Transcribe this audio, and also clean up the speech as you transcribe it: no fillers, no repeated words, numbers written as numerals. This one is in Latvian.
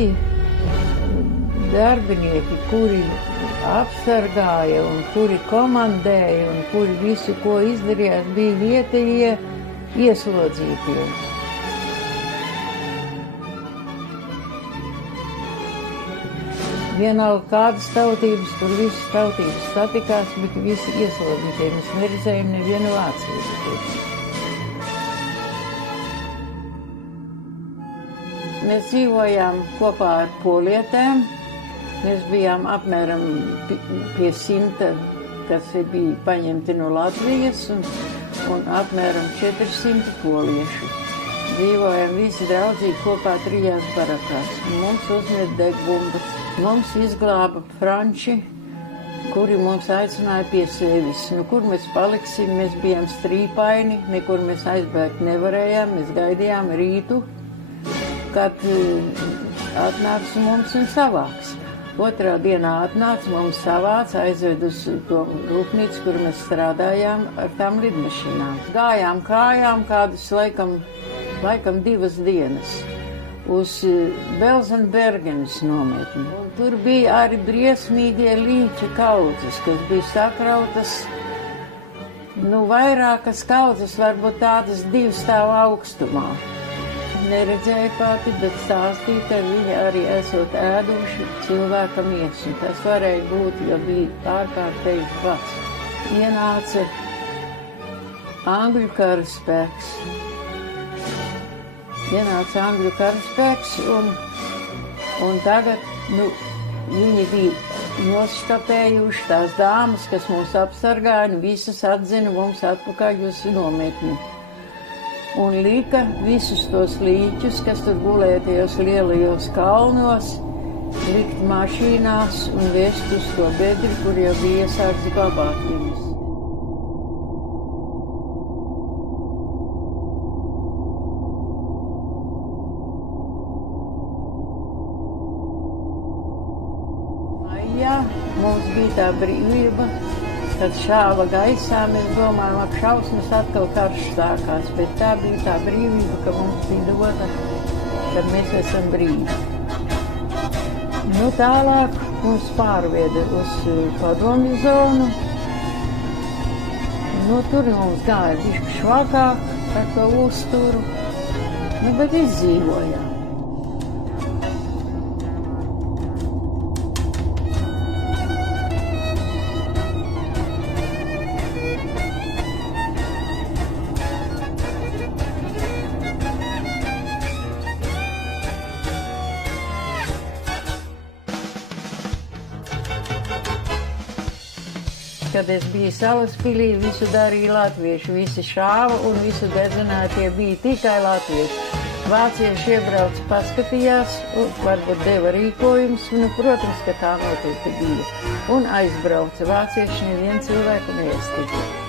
visi darbinieki, kuri apsargāja un kuri komandēja un kuri visu, ko izdarīja, bija vietējie ieslodzītie. Vienalga kādas tautības, tur visas tautības satikās, bet visi ieslodzītie. Mēs neredzējām nevienu vāciešu. Mēs dzīvojām kopā ar polietēm. Mēs bijām apmēram pie 100, kas bija paņemti no Latvijas, un apmēram 400 poliešu. Dzīvojām visi draudzīgi kopā 3 barakās. Mums uzmet degbumbas. Mums izglāba franči, kuri mums aicināja pie sevis. Nu, kur mēs paliksim, mēs bijām strīpaini, nekur mēs aizbēgt nevarējām, mēs gaidījām rītu, kad atnāks mums un savāks. Otrā dienā atnāca, mums savāc, aizved uz to rūpnīcu, kur mēs strādājām ar tām lidmašīnām. Gājām kājām kādus laikam 2 dienas. Uz Belzenbergenes nometni. Un tur bija arī briesmīgie līķu kaudzes, kas bija sakrautas, vairākas kaudzes, varbūt tādas 2 stāvu augstumā. Neredzēju pati, bet stāstīja, ka viņi arī esot ēduši cilvēka miesu. Tas varēja būt, jo bija ārkārtēji pats. Ienāca Angļu karaspēks. Ienāca Angļu karaspēks, un tagad, viņi bija noškapējuši tās dāmas, kas mūs apsargāja, visas atzina mums atpakaļ uz nometni. Un lika visus tos līķus, kas tur gulēja tajos lielajos kalnos, likt mašīnās un vest uz to bedri, kur jau bija iesākts glabāt viņus. Mums bija tā brīvība, kad šāva gaisā, mēs domājam, ak šausmas atkal karš sākās, bet tā bija tā brīvība, ka mums bija dota, kad mēs esam brīvi. Tālāk mums pārveda uz padomju zonu. Tur mums gāja bišķi švakāk ar to uzturu, bet izdzīvojām. Kad es biju Salaspilī, visu darīja latvieši, visi šāva un visu dedzinātie bija tikai latvieši. Vācieši iebrauca, paskatījās, varbūt deva rīkojumus, protams, ka tā noteikti bija. Un aizbrauca. Vācieši nevienu cilvēku neiestika.